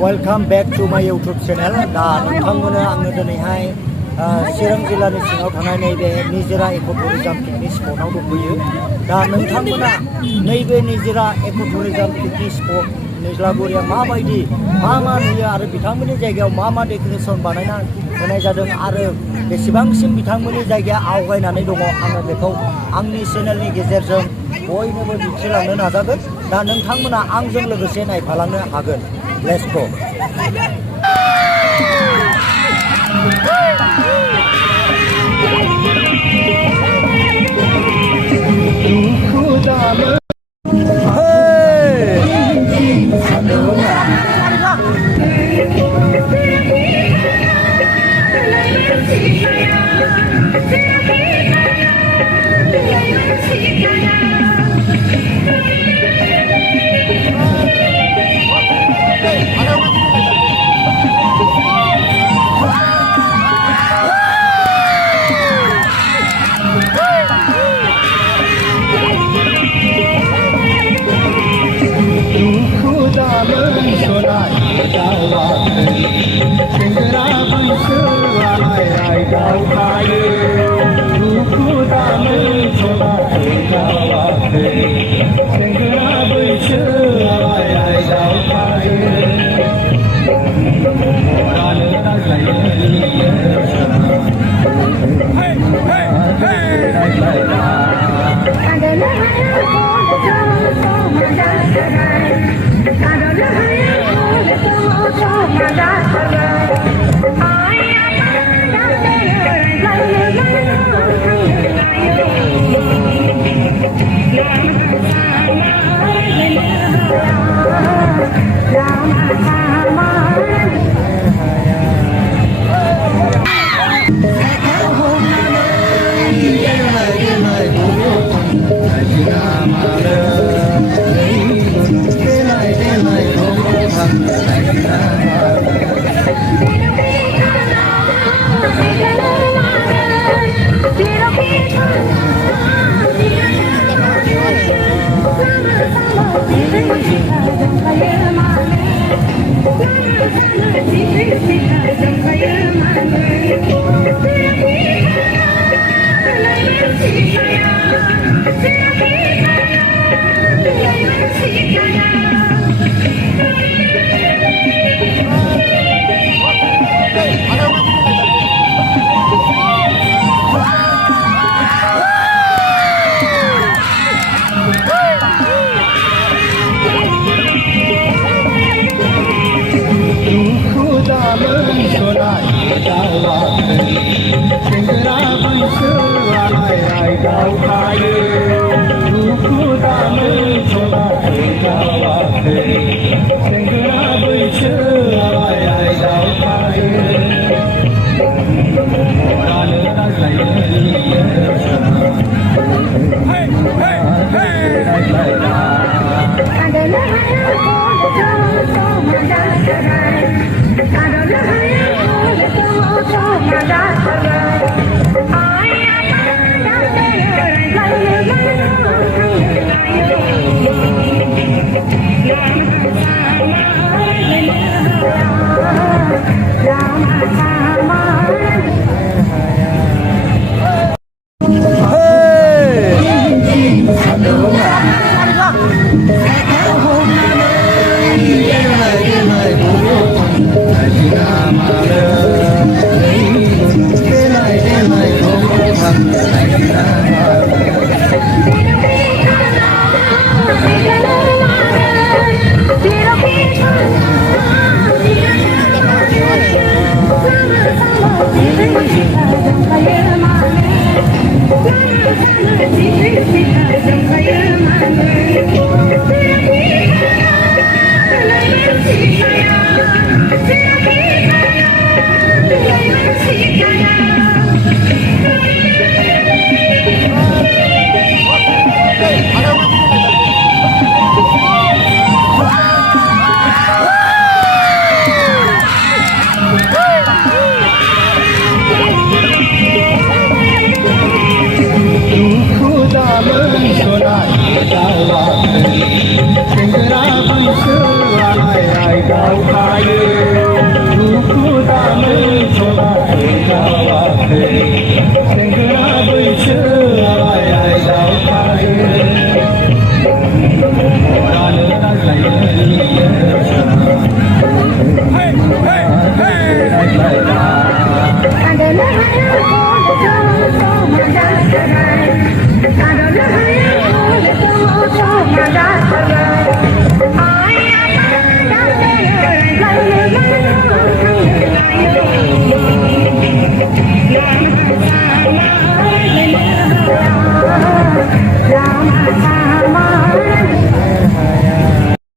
Welcome back to my YouTube channel. दा नोंथांमोननो आङो दिनैहाय चिरां जिल्लानि सिङाव थानाय नैबे निजोरा इक' टुरिजम पिकनिक स्पटआव दंफैयो। दा नोंथांमोना नैबे निजोरा इक' टुरिजम पिकनिक स्पट निज्लागुरिया माबायदि मा नुयो आरो बिथांमोननि जायगायाव मा डेक'रेसन बानायना होनाय जादों आरो बेसेबांसिम बिथांमोननि जायगाया आवगायनानै दङ आङो बेखौ आंनि चेनेलनि गेजेरजों बयनोबो दिन्थिलांनो नाजागोन। दा नोंथांमोना आंजों लोगोसे नायफालांनो हागोन। Let's go. Hãy subscribe cho kênh Ghiền Mì Gõ để không bỏ lỡ những video hấp dẫn. Namaste